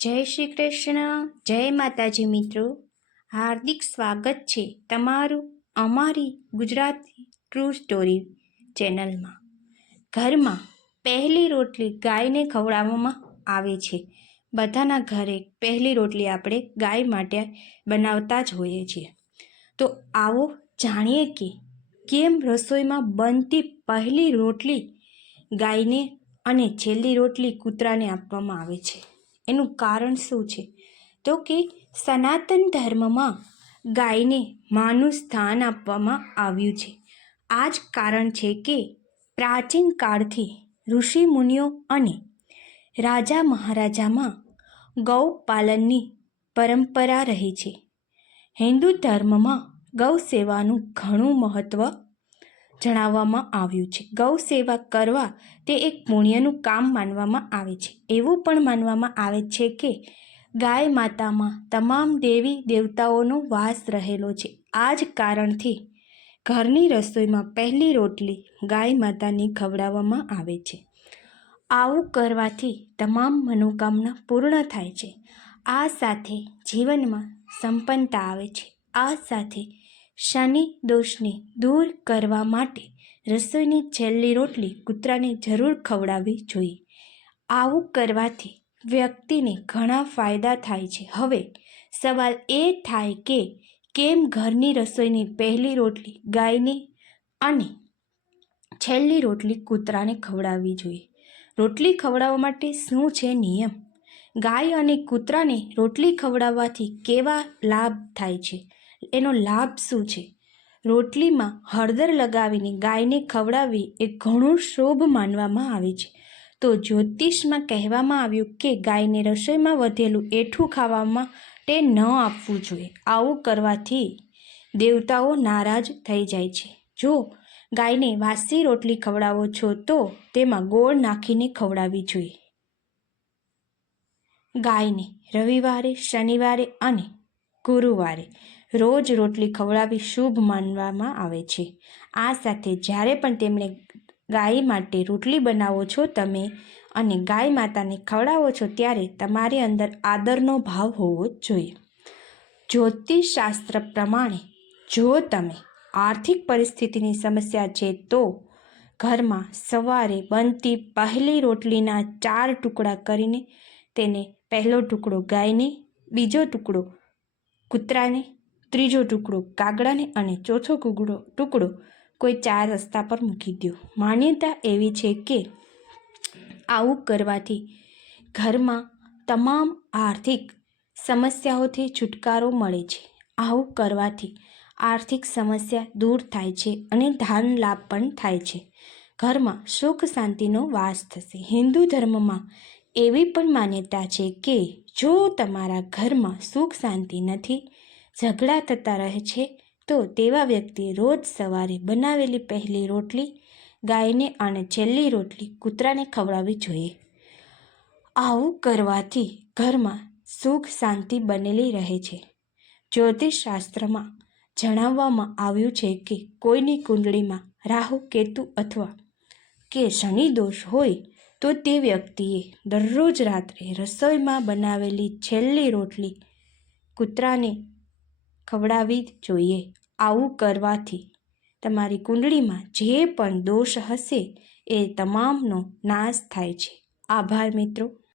જય શ્રી કૃષ્ણ, જય માતાજી મિત્રો. હાર્દિક સ્વાગત છે તમારું અમારી ગુજરાતી ટ્રુ સ્ટોરી ચેનલમાં ઘરમાં પહેલી રોટલી ગાયને ખવડાવવામાં આવે છે. બધાના ઘરે પહેલી રોટલી આપણે ગાય માટે બનાવતા જ હોઈએ છીએ. તો આવો જાણીએ કે કેમ રસોઈમાં બનતી પહેલી રોટલી ગાયને અને છેલ્લી રોટલી કૂતરાને આપવામાં આવે છે. એનું કારણ શું છે? તો કે સનાતન ધર્મમાં ગાયને માનું સ્થાન આપવામાં આવ્યું છે. આ જ કારણ છે કે પ્રાચીન કાળથી ઋષિ મુનિઓ અને રાજા મહારાજામાં ગૌપાલનની પરંપરા રહી છે. હિન્દુ ધર્મમાં ગૌ સેવાનું ઘણું મહત્ત્વ જણાવવામાં આવ્યું છે. ગૌ સેવા કરવા તે એક પુણ્યનું કામ માનવામાં આવે છે. એવું પણ માનવામાં આવે છે કે ગાય માતામાં તમામ દેવી દેવતાઓનો વાસ રહેલો છે. આ જ કારણથી ઘરની રસોઈમાં પહેલી રોટલી ગાય માતાની ખવડાવવામાં આવે છે. આવું કરવાથી તમામ મનોકામના પૂર્ણ થાય છે. આ સાથે જીવનમાં સંપન્નતા આવે છે. આ સાથે શનિ દોષને દૂર કરવા માટે રસોઈની છેલ્લી રોટલી કૂતરાને જરૂર ખવડાવવી જોઈએ. આવું કરવાથી વ્યક્તિને ઘણા ફાયદા થાય છે. હવે, સવાલ એ થાય કે કેમ ઘરની રસોઈની પહેલી રોટલી ગાયને અને છેલ્લી રોટલી કૂતરાને ખવડાવવી જોઈએ? રોટલી ખવડાવવા માટે શું છે નિયમ? ગાય અને કૂતરાને રોટલી ખવડાવવાથી કેવા લાભ થાય છે? એનો લાભ શું છે? રોટલીમાં હળદર લગાવીને ગાયને ખવડાવવી એ ઘણું શુભ માનવામાં આવે છે. તો જ્યોતિષમાં કહેવામાં આવ્યું કે ગાયને રસોઈમાં વધેલું એઠું ખાવામાં તે ન આપવું જોઈએ. આવું કરવાથી દેવતાઓ નારાજ થઈ જાય છે. જો ગાયને વાસી રોટલી ખવડાવો છો તો તેમાં ગોળ નાખીને ખવડાવવી જોઈએ. ગાયને રવિવારે, શનિવારે અને ગુરુવારે રોજ રોટલી ખવડાવી શુભ માનવામાં આવે છે. આ સાથે જ્યારે પણ તેમણે ગાય માટે રોટલી બનાવો છો તમે અને ગાય માતાને ખવડાવો છો ત્યારે તમારી અંદર આદરનો ભાવ હોવો જોઈએ. જ્યોતિષશાસ્ત્ર પ્રમાણે જો તમે આર્થિક પરિસ્થિતિની સમસ્યા છે તો ઘરમાં સવારે બનતી પહેલી રોટલીના ચાર ટુકડા કરીને તેને પહેલો ટુકડો ગાયને, બીજો ટુકડો કૂતરાને ત્રીજો ટુકડો કાગડાને અને ચોથો કુગડો ટુકડો કોઈ ચાર રસ્તા પર મૂકી દો માન્યતા એવી છે કે આવું કરવાથી ઘરમાં તમામ આર્થિક સમસ્યાઓથી છુટકારો મળે છે. આવું કરવાથી આર્થિક સમસ્યા દૂર થાય છે અને ધન લાભ પણ થાય છે. ઘરમાં સુખ શાંતિનો વાસ થશે. હિન્દુ ધર્મમાં એવી પણ માન્યતા છે કે જો તમારા ઘરમાં સુખ શાંતિ નથી ઝઘડા થતા રહે છે, તો તેવા વ્યક્તિએ રોજ સવારે બનાવેલી પહેલી રોટલી, ગાયને અને છેલ્લી રોટલી કૂતરાને ખવડાવવી જોઈએ. આવું કરવાથી ઘરમાં સુખ શાંતિ બનેલી રહે છે. જ્યોતિષશાસ્ત્રમાં જણાવવામાં આવ્યું છે કે કોઈની કુંડળીમાં રાહુ, કેતુ અથવા કે શનિ દોષ હોય, તો તે વ્યક્તિએ દરરોજ રાત્રે રસોઈમાં બનાવેલી છેલ્લી રોટલી કૂતરાને ખવડાવવી જોઈએ આવું કરવાથી તમારી કુંડળીમાં જે પણ દોષ હશે એ તમામનો નાશ થાય છે. આભાર મિત્રો.